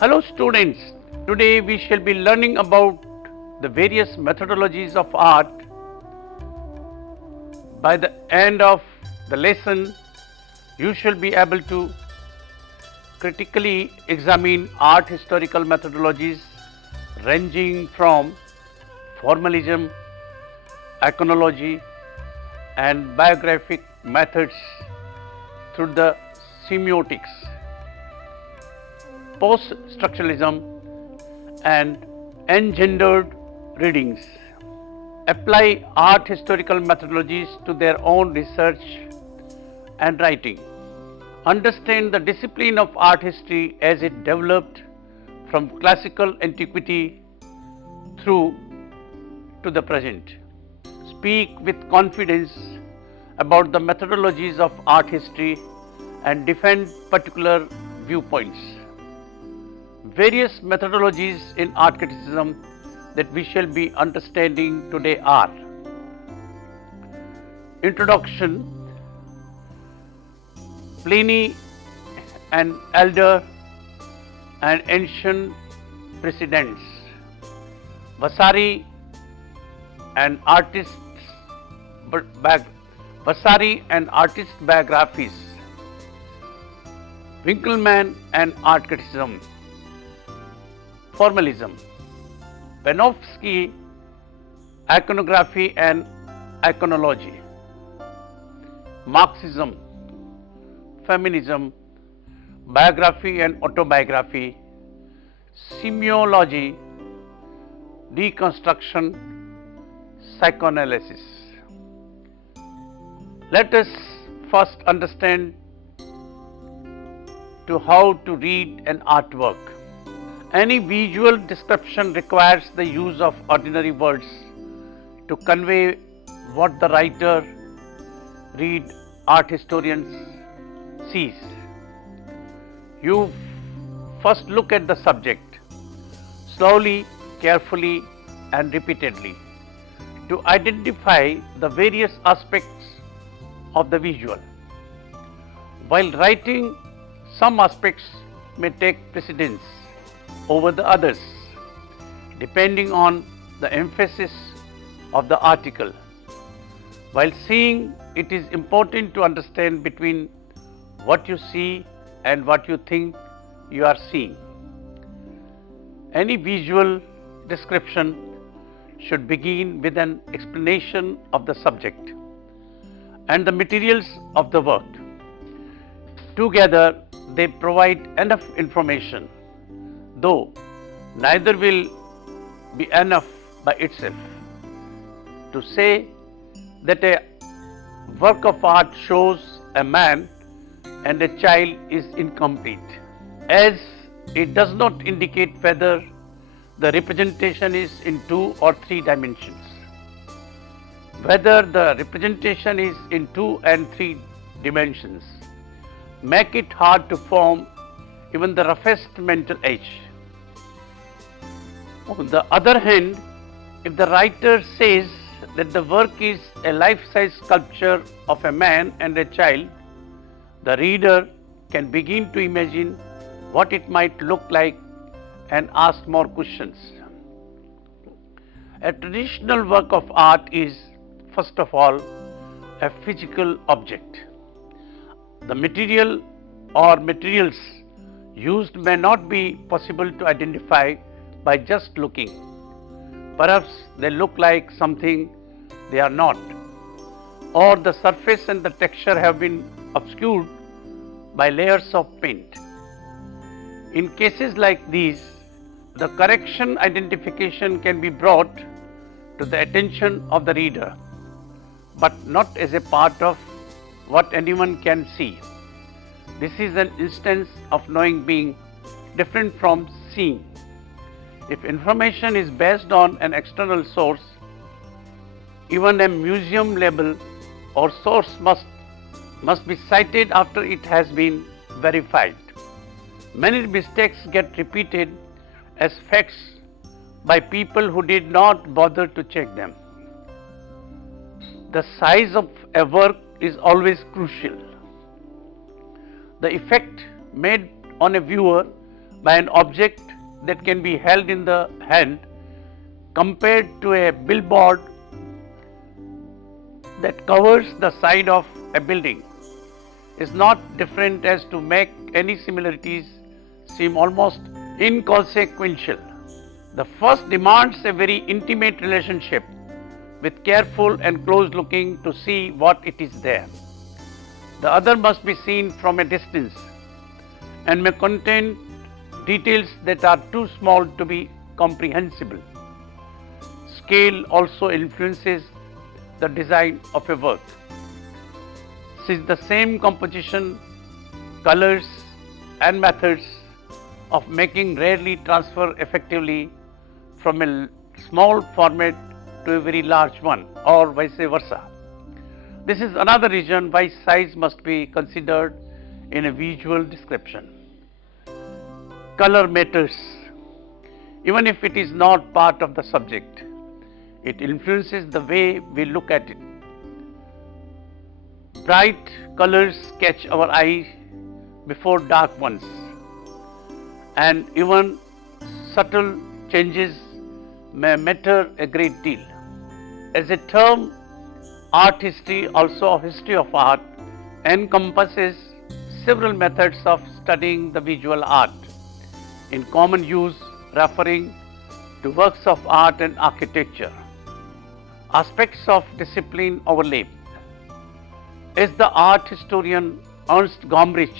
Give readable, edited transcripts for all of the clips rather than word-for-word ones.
Hello students, today we shall be learning about the various methodologies of art. By the end of the lesson, you shall be able to critically examine art historical methodologies ranging from formalism, iconology and biographic methods through the semiotics, post-structuralism and engendered readings. Apply art historical methodologies to their own research and writing. Understand the discipline of art history as it developed from classical antiquity through to the present. Speak with confidence about the methodologies of art history and defend particular viewpoints. Various methodologies in art criticism that we shall be understanding today are: Introduction, Pliny and Elder and Ancient Precedents, Vasari and artist biographies, Winckelmann and art criticism, Formalism, Panofsky, iconography and iconology, Marxism, feminism, biography and autobiography, semiology, deconstruction, psychoanalysis. Let us first understand how to read an artwork. Any visual description requires the use of ordinary words to convey what the writer, art historians sees. You first look at the subject slowly, carefully and repeatedly to identify the various aspects of the visual. While writing, some aspects may take precedence over the others, depending on the emphasis of the article. While seeing, it is important to understand between what you see and what you think you are seeing. Any visual description should begin with an explanation of the subject and the materials of the work. Together, they provide enough information, though neither will be enough by itself. To say that a work of art shows a man and a child is incomplete, as it does not indicate whether the representation is in 2 or 3 dimensions. Whether the representation is in 2 and 3 dimensions make it hard to form even the roughest mental image. On the other hand, if the writer says that the work is a life-size sculpture of a man and a child, the reader can begin to imagine what it might look like and ask more questions. A traditional work of art is, first of all, a physical object. The material or materials used may not be possible to identify by just looking. Perhaps they look like something they are not, or the surface and the texture have been obscured by layers of paint. In cases like these, the correction identification can be brought to the attention of the reader, but not as a part of what anyone can see. This is an instance of knowing being different from seeing. If information is based on an external source, even a museum label or source must be cited after it has been verified. Many mistakes get repeated as facts by people who did not bother to check them. The size of a work is always crucial. The effect made on a viewer by an object that can be held in the hand compared to a billboard that covers the side of a building is not different as to make any similarities seem almost inconsequential. The first demands a very intimate relationship with careful and close looking to see what it is there. The other must be seen from a distance and may contain details that are too small to be comprehensible. Scale also influences the design of a work. Since the same composition, colors and methods of making rarely transfer effectively from a small format to a very large one or vice versa. This is another reason why size must be considered in a visual description. Color matters, even if it is not part of the subject. It influences the way we look at it. Bright colors catch our eye before dark ones, and even subtle changes may matter a great deal. As a term, art history, also a history of art, encompasses several methods of studying the visual art in common use, referring to works of art and architecture. Aspects of discipline overlap. As the art historian Ernst Gombrich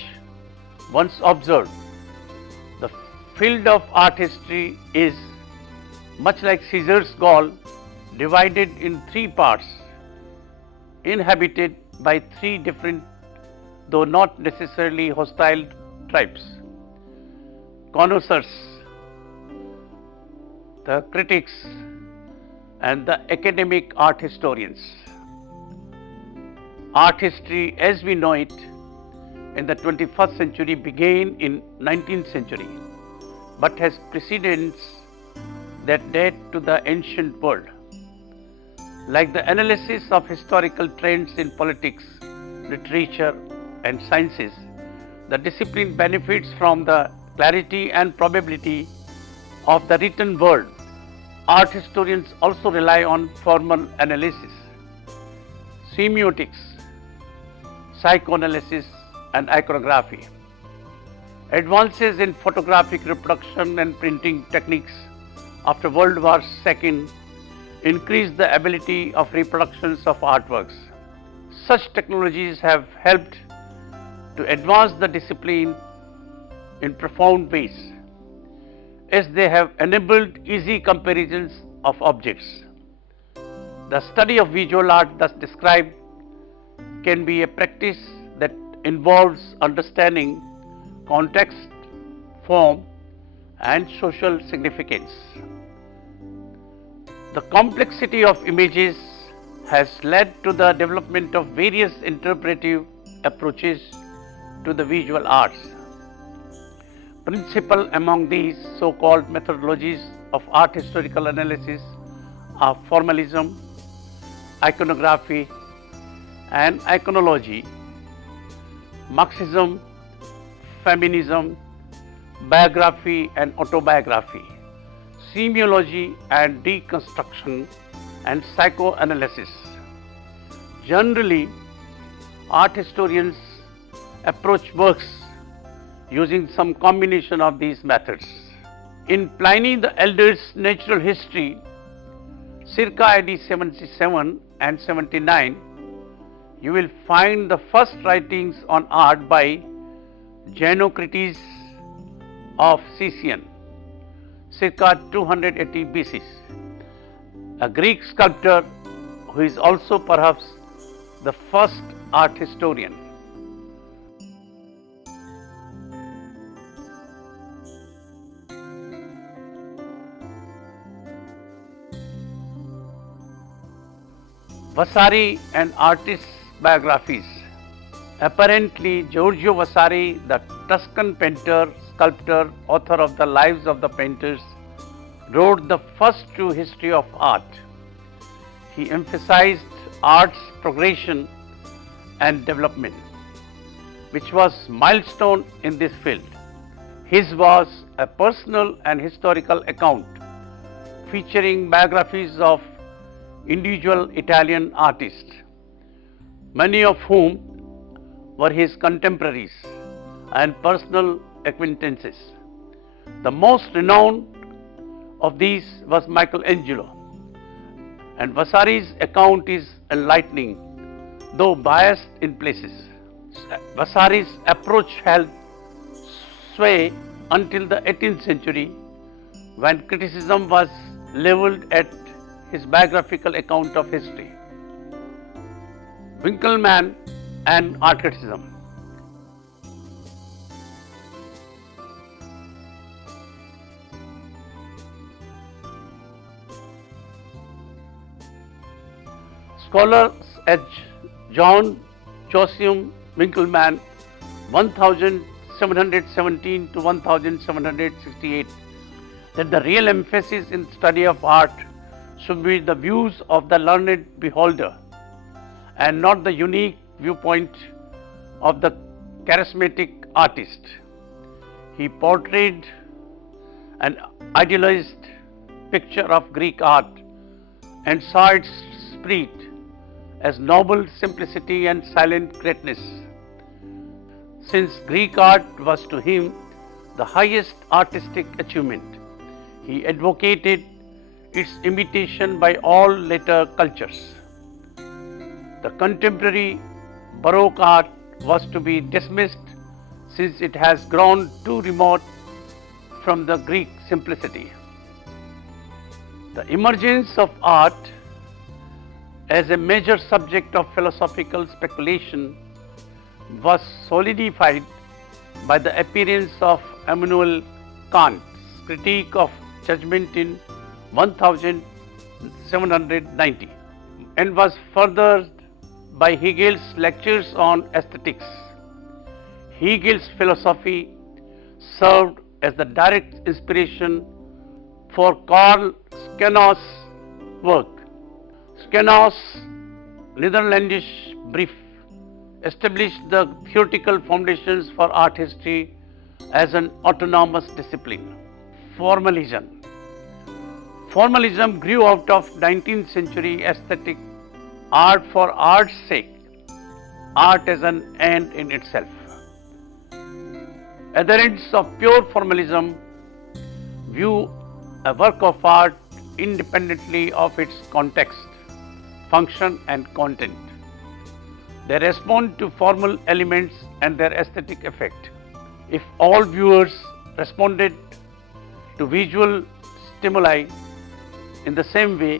once observed, the field of art history is much like Caesar's Gaul, divided in three parts, inhabited by three different, though not necessarily hostile, tribes: connoisseurs, the critics, and the academic art historians. Art history as we know it in the 21st century began in 19th century, but has precedents that date to the ancient world. Like the analysis of historical trends in politics, literature, and sciences, the discipline benefits from the clarity and probability of the written word. Art historians also rely on formal analysis, semiotics, psychoanalysis, and iconography. Advances in photographic reproduction and printing techniques after World War II increased the ability of reproductions of artworks. Such technologies have helped to advance the discipline in profound ways, as they have enabled easy comparisons of objects. The study of visual art thus described can be a practice that involves understanding context, form, and social significance. The complexity of images has led to the development of various interpretive approaches to the visual arts. Principal among these so-called methodologies of art historical analysis are formalism, iconography and iconology, Marxism, feminism, biography and autobiography, semiology and deconstruction, and psychoanalysis. Generally, art historians approach works using some combination of these methods. In Pliny the Elder's Natural History, circa AD 77 and 79, you will find the first writings on art by Xenocrates of Sicyon, circa 280 BC, a Greek sculptor who is also perhaps the first art historian. Vasari and artists' biographies. Apparently, Giorgio Vasari, the Tuscan painter, sculptor, author of the Lives of the Painters, wrote the first true history of art. He emphasized art's progression and development, which was milestone in this field. His was a personal and historical account featuring biographies of individual Italian artists, many of whom were his contemporaries and personal acquaintances. The most renowned of these was Michelangelo, and Vasari's account is enlightening, though biased in places. Vasari's approach held sway until the 18th century, when criticism was leveled at his biographical account of history. Winckelmann and art criticism. Scholars as John Josium Winckelmann 1717 to 1768 that the real emphasis in study of art should be the views of the learned beholder and not the unique viewpoint of the charismatic artist. He portrayed an idealized picture of Greek art and saw its spirit as noble simplicity and silent greatness. Since Greek art was to him the highest artistic achievement, he advocated its imitation by all later cultures. The contemporary Baroque art was to be dismissed since it has grown too remote from the Greek simplicity. The emergence of art as a major subject of philosophical speculation was solidified by the appearance of Immanuel Kant's critique of judgment in 1790 and was furthered by Hegel's lectures on aesthetics. Hegel's philosophy served as the direct inspiration for Karl Scheno's work. Scheno's Netherlandish brief established the theoretical foundations for art history as an autonomous discipline. Formalism. Formalism grew out of 19th century aesthetic art for art's sake, art as an end in itself. Adherents of pure formalism view a work of art independently of its context, function and content. They respond to formal elements and their aesthetic effect. If all viewers responded to visual stimuli in the same way,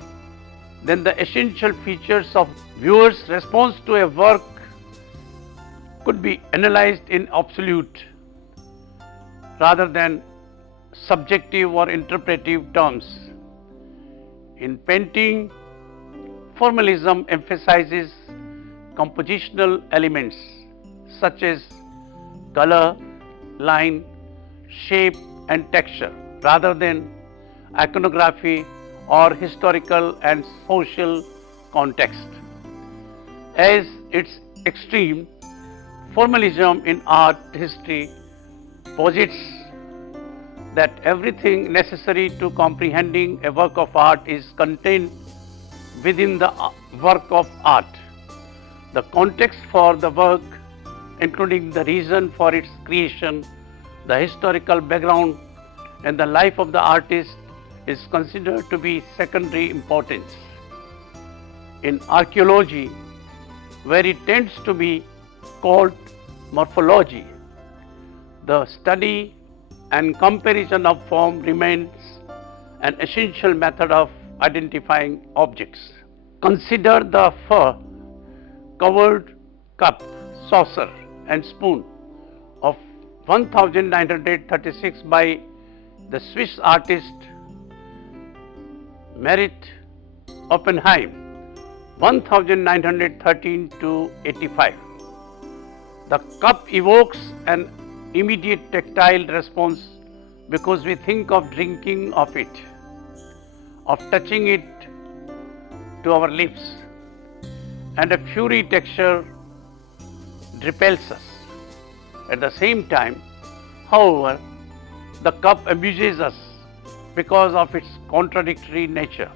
then the essential features of viewers' response to a work could be analyzed in absolute rather than subjective or interpretive terms. In painting, formalism emphasizes compositional elements such as color, line, shape and texture rather than iconography or historical and social context. As its extreme, formalism in art history posits that everything necessary to comprehending a work of art is contained within the work of art. The context for the work, including the reason for its creation, the historical background and the life of the artist, is considered to be secondary importance. In archaeology, where it tends to be called morphology, the study and comparison of form remains an essential method of identifying objects. Consider the fur-covered cup, saucer and spoon of 1936 by the Swiss artist Merit Oppenheim, 1913 to 85. The cup evokes an immediate tactile response because we think of drinking of it, of touching it to our lips, and a fury texture repels us. At the same time, however, The cup amuses us because of its contradictory nature.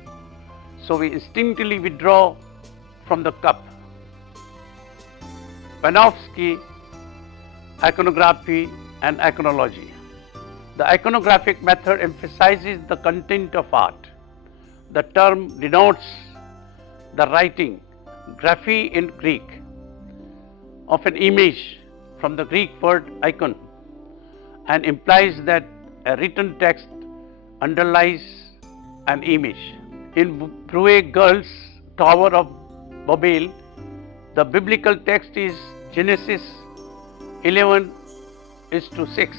So we instinctively withdraw from the cup. Panofsky, iconography and iconology. The iconographic method emphasizes the content of art. The term denotes the writing, graphy in Greek, of an image from the Greek word icon, and implies that a written text underlies an image. In Bruegel's Tower of Babel, the biblical text is Genesis 11:6,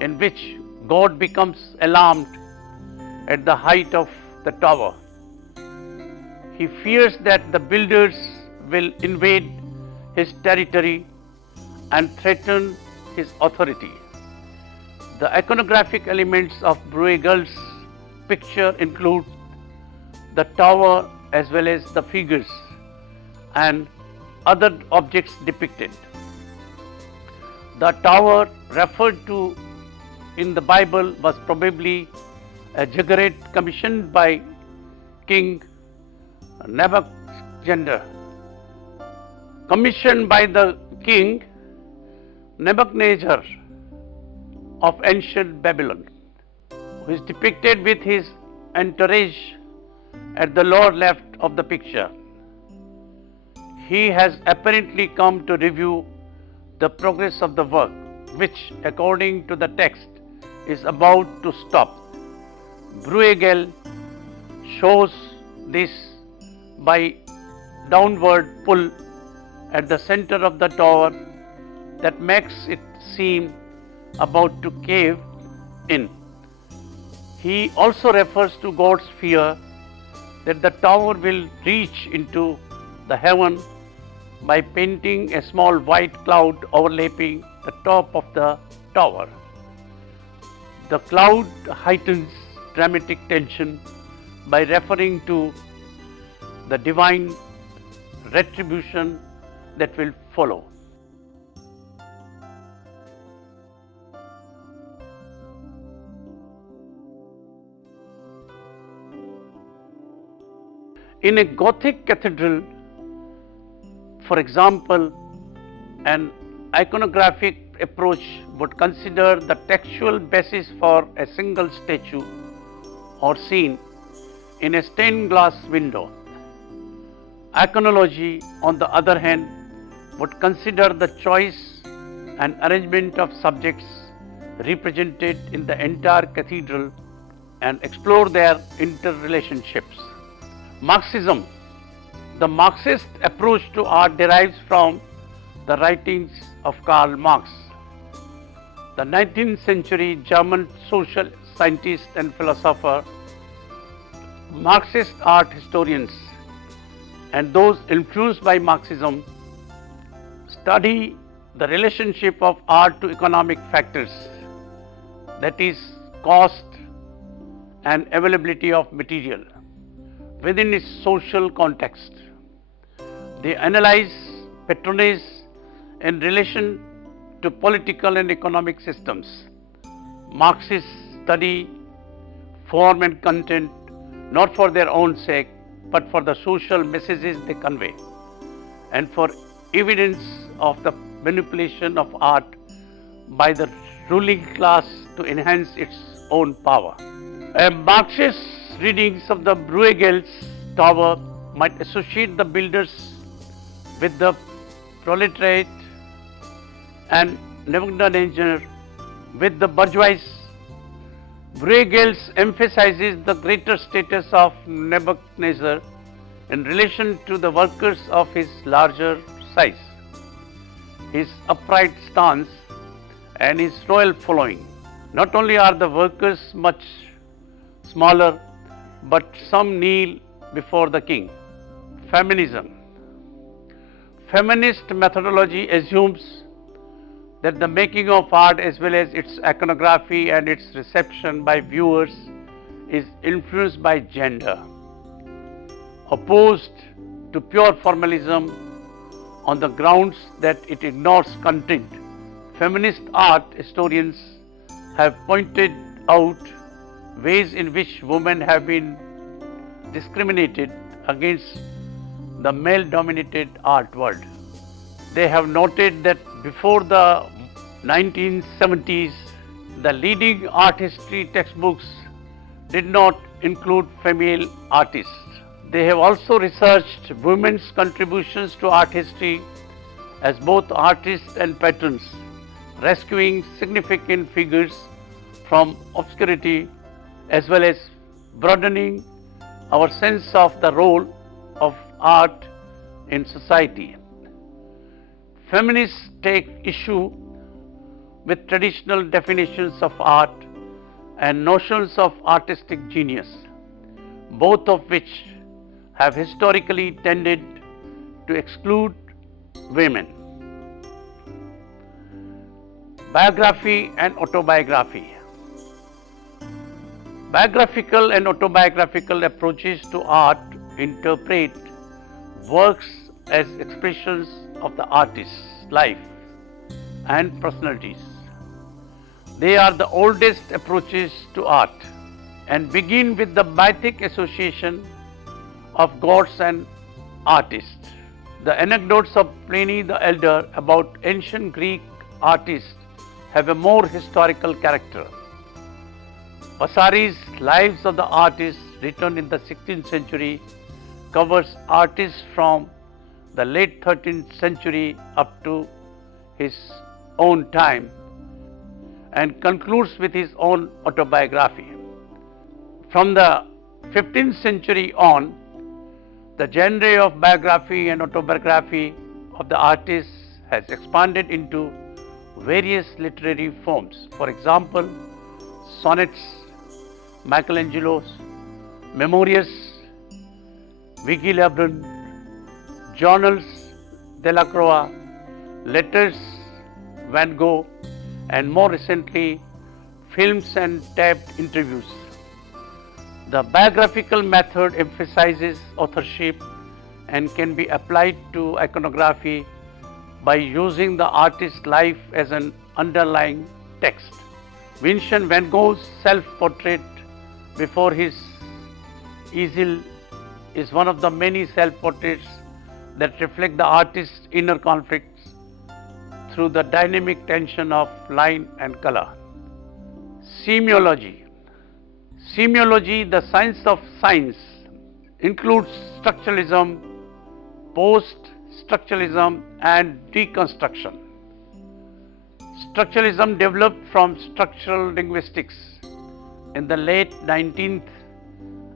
in which God becomes alarmed at the height of the tower. He fears that the builders will invade his territory and threaten his authority. The iconographic elements of Bruegel's picture include the tower as well as the figures and other objects depicted. The tower referred to in the Bible was probably a ziggurat commissioned by King Nebuchadnezzar. Commissioned by the king Nebuchadnezzar of ancient Babylon, who is depicted with his entourage at the lower left of the picture. He has apparently come to review the progress of the work, which, according to the text, is about to stop. Bruegel shows this by downward pull at the center of the tower that makes it seem about to cave in. He also refers to God's fear that the tower will reach into the heaven by painting a small white cloud overlapping the top of the tower. The cloud heightens dramatic tension by referring to the divine retribution that will follow. In a Gothic cathedral, for example, an iconographic approach would consider the textual basis for a single statue or scene in a stained glass window. Iconology, on the other hand, would consider the choice and arrangement of subjects represented in the entire cathedral and explore their interrelationships. Marxism. The Marxist approach to art derives from the writings of Karl Marx, the 19th century German social scientist and philosopher. Marxist art historians and those influenced by Marxism study the relationship of art to economic factors, that is, cost and availability of material within its social context. They analyze patronage in relation to political and economic systems. Marxists study form and content not for their own sake, but for the social messages they convey, and for evidence of the manipulation of art by the ruling class to enhance its own power. A Marxist readings of the Bruegel's tower might associate the builders with the proletariat and Nebuchadnezzar with the bourgeoisie. Bruegel emphasizes the greater status of Nebuchadnezzar in relation to the workers of his larger size, his upright stance and his royal following. Not only are the workers much smaller, but some kneel before the king. Feminism. Feminist methodology assumes that the making of art as well as its iconography and its reception by viewers is influenced by gender. Opposed to pure formalism on the grounds that it ignores content, feminist art historians have pointed out ways in which women have been discriminated against the male-dominated art world. They have noted that before the 1970s, the leading art history textbooks did not include female artists. They have also researched women's contributions to art history as both artists and patrons, rescuing significant figures from obscurity as well as broadening our sense of the role of art in society. Feminists take issue with traditional definitions of art and notions of artistic genius, both of which have historically tended to exclude women. Biography and autobiography. Biographical and autobiographical approaches to art interpret works as expressions of the artist's life and personalities. They are the oldest approaches to art and begin with the mythic association of gods and artists. The anecdotes of Pliny the Elder about ancient Greek artists have a more historical character. Vasari's Lives of the Artists, written in the 16th century, covers artists from the late 13th century up to his own time and concludes with his own autobiography. From the 15th century on, the genre of biography and autobiography of the artists has expanded into various literary forms. For example, sonnets, Michelangelo's, Memorias, Vigil Lebrun, journals, Delacroix, letters, Van Gogh, and more recently, films and taped interviews. The biographical method emphasizes authorship and can be applied to iconography by using the artist's life as an underlying text. Vincent van Gogh's self-portrait before his easel is one of the many self-portraits that reflect the artist's inner conflicts through the dynamic tension of line and color. Semiology. Semiology, the science of science, includes structuralism, post-structuralism, and deconstruction. Structuralism developed from structural linguistics in the late 19th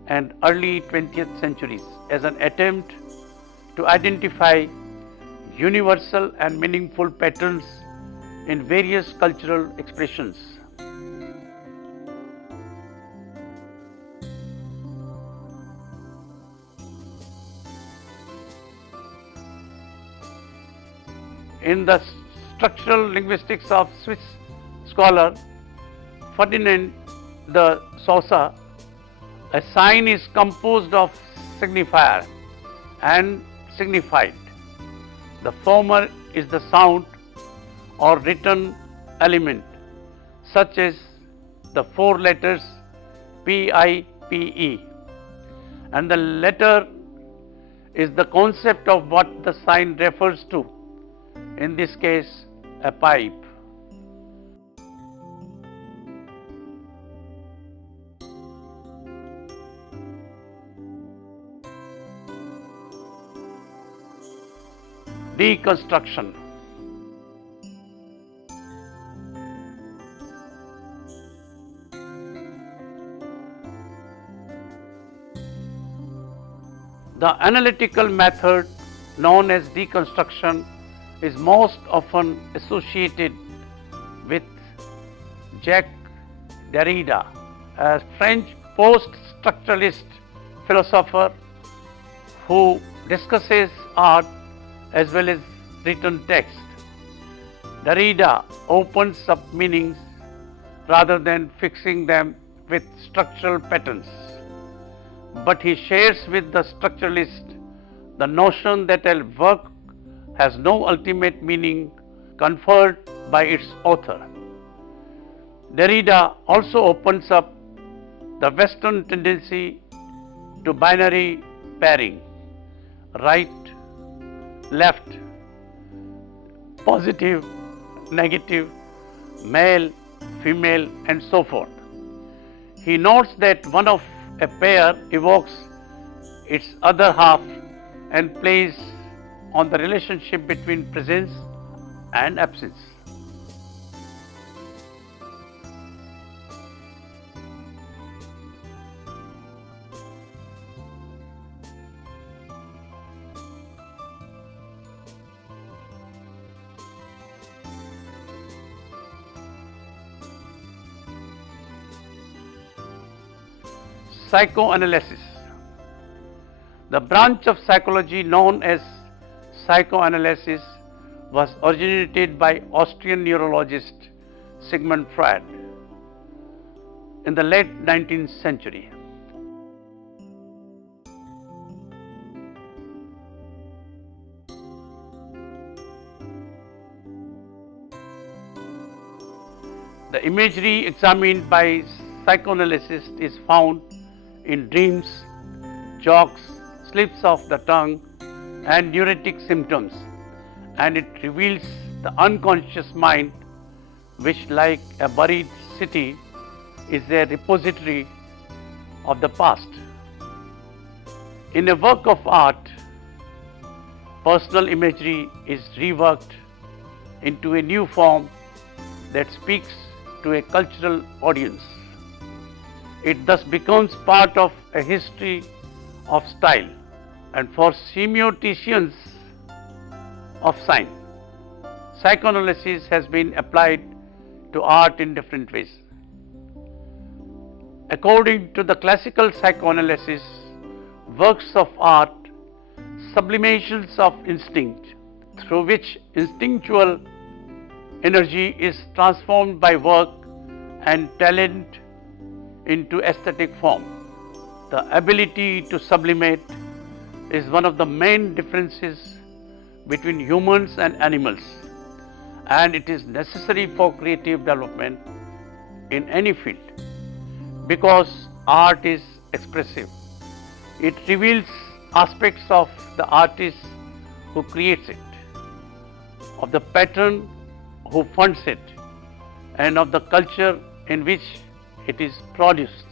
and early 20th centuries as an attempt to identify universal and meaningful patterns in various cultural expressions. In the structural linguistics of Swiss scholar Ferdinand de Saussure, a sign is composed of signifier and signified. The former is the sound or written element, such as the four letters PIPE, and the latter is the concept of what the sign refers to, in this case, a pipe. Deconstruction. The analytical method known as deconstruction is most often associated with Jacques Derrida, a French post-structuralist philosopher who discusses art as well as written text. Derrida opens up meanings rather than fixing them with structural patterns. But he shares with the structuralist the notion that a work has no ultimate meaning conferred by its author. Derrida also opens up the Western tendency to binary pairing, right, left, positive, negative, male, female, and so forth. He notes that one of a pair evokes its other half and plays on the relationship between presence and absence. Psychoanalysis. The branch of psychology known as psychoanalysis was originated by Austrian neurologist Sigmund Freud in the late 19th century. The imagery examined by psychoanalysts is found in dreams, jokes, slips of the tongue, and neurotic symptoms, and it reveals the unconscious mind, which, like a buried city, is a repository of the past. In a work of art, personal imagery is reworked into a new form that speaks to a cultural audience. It thus becomes part of a history of style. And for semioticians of sign, psychoanalysis has been applied to art in different ways. According to the classical psychoanalysis, works of art, sublimations of instinct, through which instinctual energy is transformed by work and talent into aesthetic form. The ability to sublimate is one of the main differences between humans and animals, and it is necessary for creative development in any field, because art is expressive. It reveals aspects of the artist who creates it, of the patron who funds it, and of the culture in which it is produced.